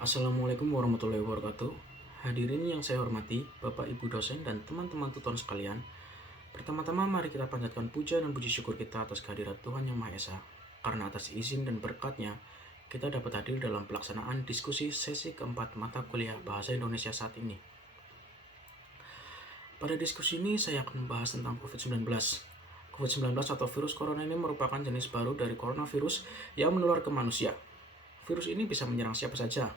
Assalamualaikum warahmatullahi wabarakatuh. Hadirin yang saya hormati, Bapak Ibu dosen dan teman-teman tutor sekalian. Pertama-tama mari kita panjatkan puja dan puji syukur kita atas kehadirat Tuhan Yang Maha Esa. Karena atas izin dan berkatnya, kita dapat hadir dalam pelaksanaan diskusi sesi keempat mata kuliah Bahasa Indonesia saat ini. Pada diskusi ini saya akan membahas tentang COVID-19. COVID-19 atau virus corona ini merupakan jenis baru dari coronavirus yang menular ke manusia. Virus ini bisa menyerang siapa saja,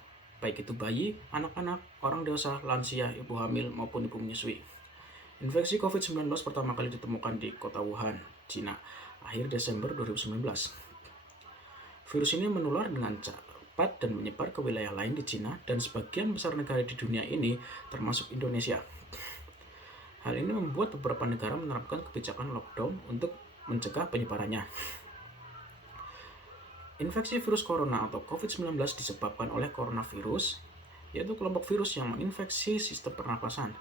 baik itu bayi, anak-anak, orang dewasa, lansia, ibu hamil, maupun ibu menyusui. Infeksi COVID-19 pertama kali ditemukan di kota Wuhan, Cina, akhir Desember 2019. Virus ini menular dengan cepat dan menyebar ke wilayah lain di Cina dan sebagian besar negara di dunia ini, termasuk Indonesia. Hal ini membuat beberapa negara menerapkan kebijakan lockdown untuk mencegah penyebarannya. Infeksi virus corona atau COVID-19 disebabkan oleh coronavirus, yaitu kelompok virus yang menginfeksi sistem pernapasan.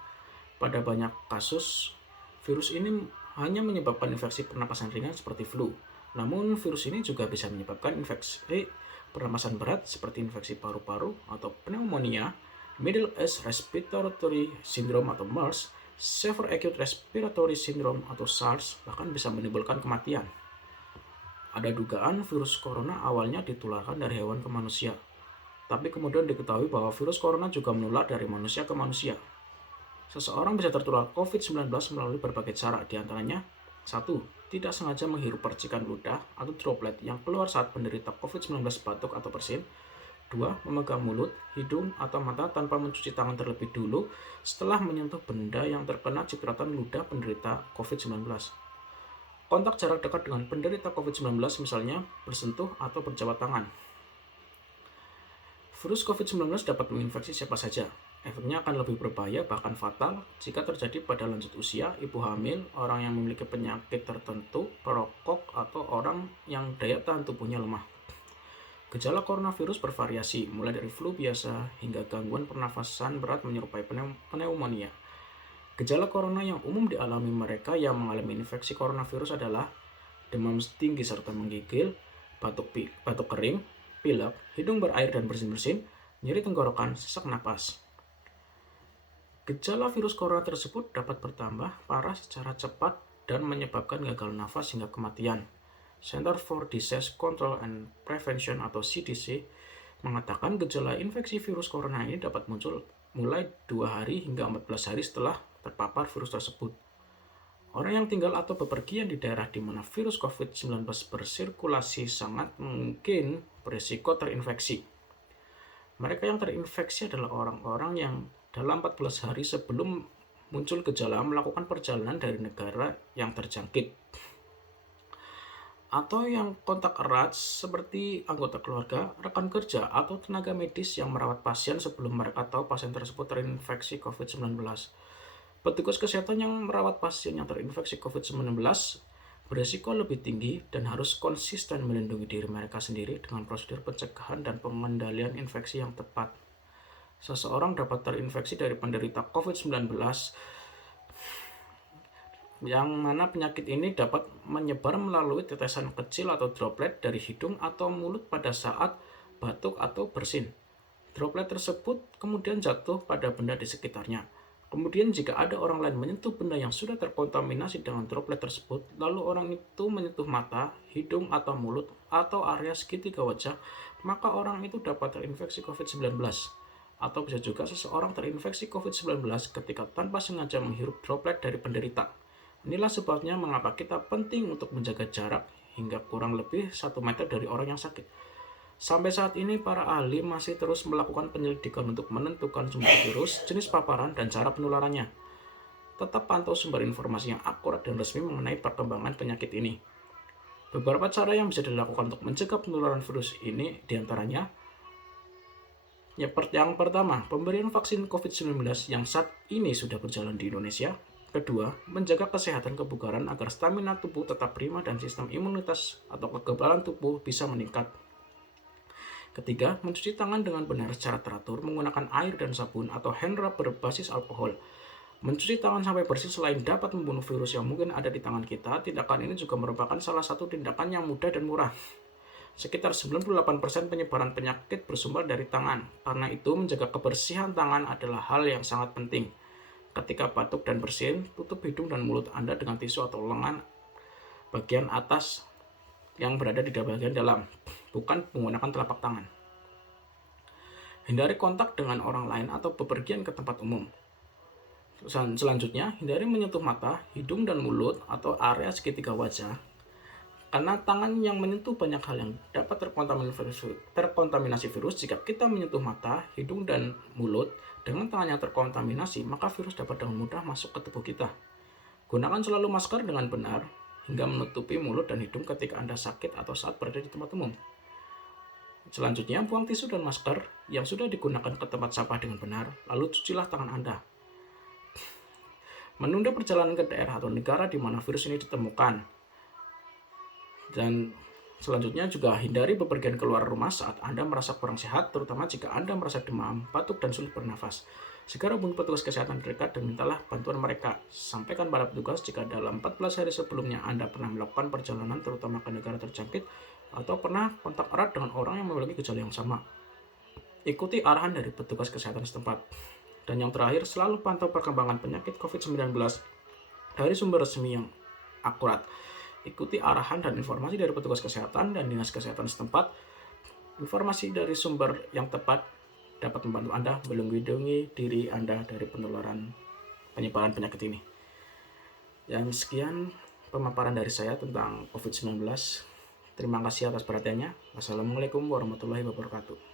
Pada banyak kasus, virus ini hanya menyebabkan infeksi pernapasan ringan seperti flu. Namun, virus ini juga bisa menyebabkan infeksi pernapasan berat seperti infeksi paru-paru atau pneumonia, Middle East Respiratory Syndrome atau MERS, Severe Acute Respiratory Syndrome atau SARS, bahkan bisa menimbulkan kematian. Ada dugaan virus corona awalnya ditularkan dari hewan ke manusia, tapi kemudian diketahui bahwa virus corona juga menular dari manusia ke manusia. Seseorang bisa tertular COVID-19 melalui berbagai cara, diantaranya 1. Tidak sengaja menghirup percikan ludah atau droplet yang keluar saat penderita COVID-19 batuk atau bersin. 2. Memegang mulut, hidung, atau mata tanpa mencuci tangan terlebih dulu setelah menyentuh benda yang terkena cipratan ludah penderita COVID-19. Kontak jarak dekat dengan penderita COVID-19 misalnya bersentuh atau berjabat tangan. Virus COVID-19 dapat menginfeksi siapa saja. Efeknya akan lebih berbahaya bahkan fatal jika terjadi pada lanjut usia, ibu hamil, orang yang memiliki penyakit tertentu, perokok, atau orang yang daya tahan tubuhnya lemah. Gejala coronavirus bervariasi, mulai dari flu biasa hingga gangguan pernafasan berat menyerupai pneumonia. Gejala corona yang umum dialami mereka yang mengalami infeksi coronavirus adalah demam tinggi serta menggigil, batuk kering, pilek, hidung berair dan bersin-bersin, nyeri tenggorokan, sesak napas. Gejala virus corona tersebut dapat bertambah parah secara cepat dan menyebabkan gagal nafas hingga kematian. Center for Disease Control and Prevention atau CDC mengatakan gejala infeksi virus corona ini dapat muncul mulai 2 hari hingga 14 hari setelah terpapar virus tersebut. Orang yang tinggal atau bepergian di daerah di mana virus COVID-19 bersirkulasi sangat mungkin berisiko terinfeksi. Mereka yang terinfeksi adalah orang-orang yang dalam 14 hari sebelum muncul gejala melakukan perjalanan dari negara yang terjangkit, atau yang kontak erat seperti anggota keluarga, rekan kerja, atau tenaga medis yang merawat pasien sebelum mereka tahu pasien tersebut terinfeksi COVID-19. Petugas kesehatan yang merawat pasien yang terinfeksi COVID-19 berisiko lebih tinggi dan harus konsisten melindungi diri mereka sendiri dengan prosedur pencegahan dan pengendalian infeksi yang tepat. Seseorang dapat terinfeksi dari penderita COVID-19 yang mana penyakit ini dapat menyebar melalui tetesan kecil atau droplet dari hidung atau mulut pada saat batuk atau bersin. Droplet tersebut kemudian jatuh pada benda di sekitarnya. Kemudian jika ada orang lain menyentuh benda yang sudah terkontaminasi dengan droplet tersebut, lalu orang itu menyentuh mata, hidung atau mulut, atau area segitiga wajah, maka orang itu dapat terinfeksi COVID-19. Atau bisa juga seseorang terinfeksi COVID-19 ketika tanpa sengaja menghirup droplet dari penderita. Inilah sebabnya mengapa kita penting untuk menjaga jarak hingga kurang lebih 1 meter dari orang yang sakit. Sampai saat ini, para ahli masih terus melakukan penyelidikan untuk menentukan sumber virus, jenis paparan, dan cara penularannya. Tetap pantau sumber informasi yang akurat dan resmi mengenai perkembangan penyakit ini. Beberapa cara yang bisa dilakukan untuk mencegah penularan virus ini diantaranya: yang pertama, pemberian vaksin COVID-19 yang saat ini sudah berjalan di Indonesia. Kedua, menjaga kesehatan kebugaran agar stamina tubuh tetap prima dan sistem imunitas atau kekebalan tubuh bisa meningkat. Ketiga, mencuci tangan dengan benar secara teratur menggunakan air dan sabun atau hand rub berbasis alkohol. Mencuci tangan sampai bersih selain dapat membunuh virus yang mungkin ada di tangan kita, tindakan ini juga merupakan salah satu tindakan yang mudah dan murah. Sekitar 98% penyebaran penyakit bersumber dari tangan. Karena itu, menjaga kebersihan tangan adalah hal yang sangat penting. Ketika batuk dan bersin, tutup hidung dan mulut Anda dengan tisu atau lengan bagian atas yang berada di bagian dalam, bukan menggunakan telapak tangan. Hindari kontak dengan orang lain atau bepergian ke tempat umum. Selanjutnya, hindari menyentuh mata, hidung, dan mulut atau area segitiga wajah. Karena tangan yang menyentuh banyak hal yang dapat terkontaminasi virus. Jika kita menyentuh mata, hidung, dan mulut dengan tangan yang terkontaminasi, maka virus dapat dengan mudah masuk ke tubuh kita. Gunakan selalu masker dengan benar, hingga menutupi mulut dan hidung ketika Anda sakit atau saat berada di tempat umum. Selanjutnya, buang tisu dan masker yang sudah digunakan ke tempat sampah dengan benar, lalu cucilah tangan Anda. Menunda perjalanan ke daerah atau negara di mana virus ini ditemukan. Dan selanjutnya juga hindari bepergian keluar rumah saat Anda merasa kurang sehat, terutama jika Anda merasa demam, batuk, dan sulit bernafas. Segera hubungi petugas kesehatan terdekat dan mintalah bantuan mereka. Sampaikan pada petugas jika dalam 14 hari sebelumnya Anda pernah melakukan perjalanan terutama ke negara terjangkit atau pernah kontak erat dengan orang yang memiliki gejala yang sama. Ikuti arahan dari petugas kesehatan setempat. Dan yang terakhir, selalu pantau perkembangan penyakit COVID-19 dari sumber resmi yang akurat. Ikuti arahan dan informasi dari petugas kesehatan dan dinas kesehatan setempat. Informasi dari sumber yang tepat dapat membantu Anda melindungi diri Anda dari penyebaran penyakit ini. Dan sekian pemaparan dari saya tentang COVID-19. Terima kasih atas perhatiannya. Wassalamualaikum warahmatullahi wabarakatuh.